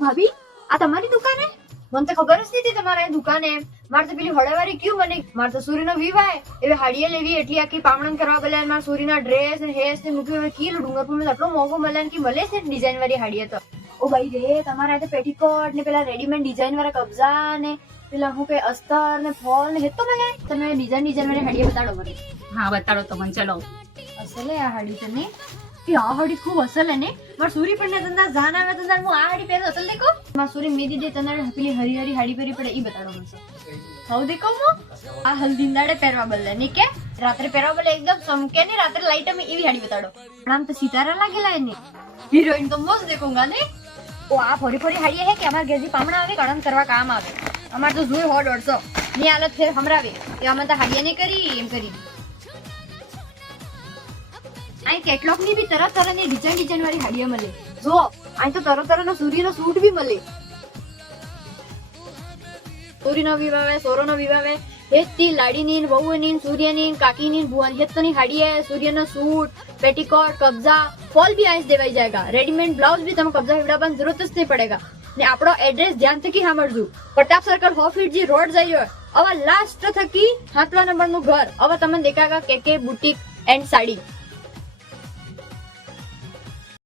ભાભી આ તમારી દુકાન હે? મને તો ખબર જ નથી તમારા દુકાન એમ. મારે તો પેલી હળેવારી ક્યું મને મારે તો સૂરીનો વિવાહ એવી હાડીએ લેવી એટલી આખી પામણન કરવા બોલે મારા સૂરીના ડ્રેસ ને હેસ ને મૂકી કીલ ડુંગરપુર માં આટલો મોંઘો મળે કે મળે છે ડિઝાઇન વાળી હાડીએ તો. ઓ ભાઈ રે તમારા તો પેટીકોટ ને પેલા રેડીમેડ ડિઝાઇન વાળા કબજા ને પેલા હું કઈ અસ્તર ને ફોલ ને હેતો મને તમે ડિઝાઇન વાળી હાડીએ બતાડો મને. હા બતાડો તો મને ચલો. અસલ હે આ હાડી તને કે આ હાડી ખૂબ અસલ હે ને માર સૂરી પણ ને તંદા જાન આવે તંદા હું આ હાડી પહેરો અસલ દેખો માર સૂરી મેદી દે તંદા પેલી હરી હરી હાડી પહેરી પડે ઈ બતાડો મને. હાઉ દેખો મો આ હલ્દી દાડે પહેરવા બદલે ની કે રાત્રે પહેરવા બદલે એકદમ ચમકે ને રાત્રે લાઈટ અમે એવી હાડી બતાડો. પણ આમ તો સિતારા લાગેલા ને હીરોઈન તો મસ્ત દેખુંગા ને. ઓ આ ફરી ફરી હાડી હે કે અમાર ઘેરથી પામણા આવે કડમ કરવા કામ આવે. અમાર તો જોઈ 150 ની હાલત ફેર હમરાવે કે અમે તો હાડીયા ને કરી એમ કરી. આ કેટલોગ ની બી તરત તરત ની ડિઝાઇન વાળી હાડીઓ મળે. જો આ તો તરત તરત નો સૂર્યનો સૂટ બી મળે. સૂર્યનો વિવાહ સોરોનો વિવાહ હેતી લાડીની વહુની સૂર્યની કાકીની ભુવન હેતની હાડી હે સૂર્યનો સૂટ પેટીકોટ કબજા ફોલ भी आइस देवाई जाएगा रेडीमेड ब्लाउज भी તમે કબજા હિવડાવવાની જરૂરત જ નહીં પડેગા. ને આપણો એડ્રેસ ધ્યાન થકી સાંભળજો પ્રતાપ સર્કલ હોફિટજી રોડ જઈયો હવે લાસ્ટ થકી 7 નંબર નું ઘર હવે તમને દેખાગા કે બુટીક એન્ડ સાડી